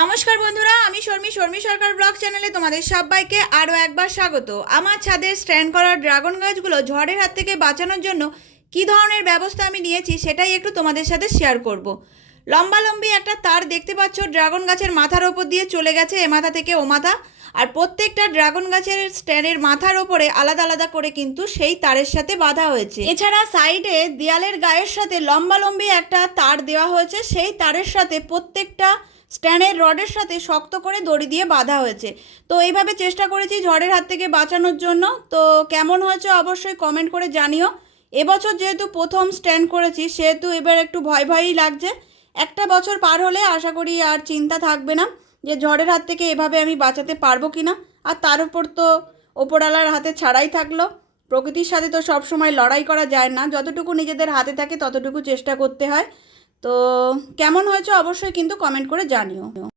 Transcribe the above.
নমস্কার বন্ধুরা, আমি শর্মী সরকার ব্লগ চ্যানেলে তোমাদের সবাইকে আরও একবার স্বাগত। আমার ছাদের স্ট্যান্ড করা ড্রাগন গাছগুলো ঝড়ের হাত থেকে বাঁচানোর জন্য কী ধরনের ব্যবস্থা আমি নিয়েছি সেটাই একটু তোমাদের সাথে শেয়ার করব। লম্বালম্বি একটা তার দেখতে পাচ্ছ ড্রাগন গাছের মাথার ওপর দিয়ে চলে গেছে, এ মাথা থেকে ও মাথা। আর প্রত্যেকটা ড্রাগন গাছের স্ট্যান্ডের মাথার ওপরে আলাদা আলাদা করে কিন্তু সেই তারের সাথে বাঁধা হয়েছে। এছাড়া সাইডে দেয়ালের গায়ের সাথে লম্বালম্বি একটা তার দেওয়া হয়েছে, সেই তারের সাথে প্রত্যেকটা স্ট্যান্ডের রডের সাথে শক্ত করে দড়ি দিয়ে বাঁধা হয়েছে। তো এইভাবে চেষ্টা করেছি ঝড়ের হাত থেকে বাঁচানোর জন্য। তো কেমন হয়েছে অবশ্যই কমেন্ট করে জানিও। এবছর যেহেতু প্রথম স্ট্যান্ড করেছি সেহেতু এবার একটু ভয় ভয়ই লাগছে। একটা বছর পার হলে আশা করি আর চিন্তা থাকবে না যে ঝড়ের হাত থেকে এভাবে আমি বাঁচাতে পারবো কি না। আর তার উপর তো ওপরওয়ালার হাতে ছাড়াই থাকলো। প্রকৃতির সাথে তো সবসময় লড়াই করা যায় না, যতটুকু নিজেদের হাতে থাকে ততটুকু চেষ্টা করতে হয়। তো কেমন হয়েছে অবশ্যই কিন্তু কমেন্ট করে জানিও।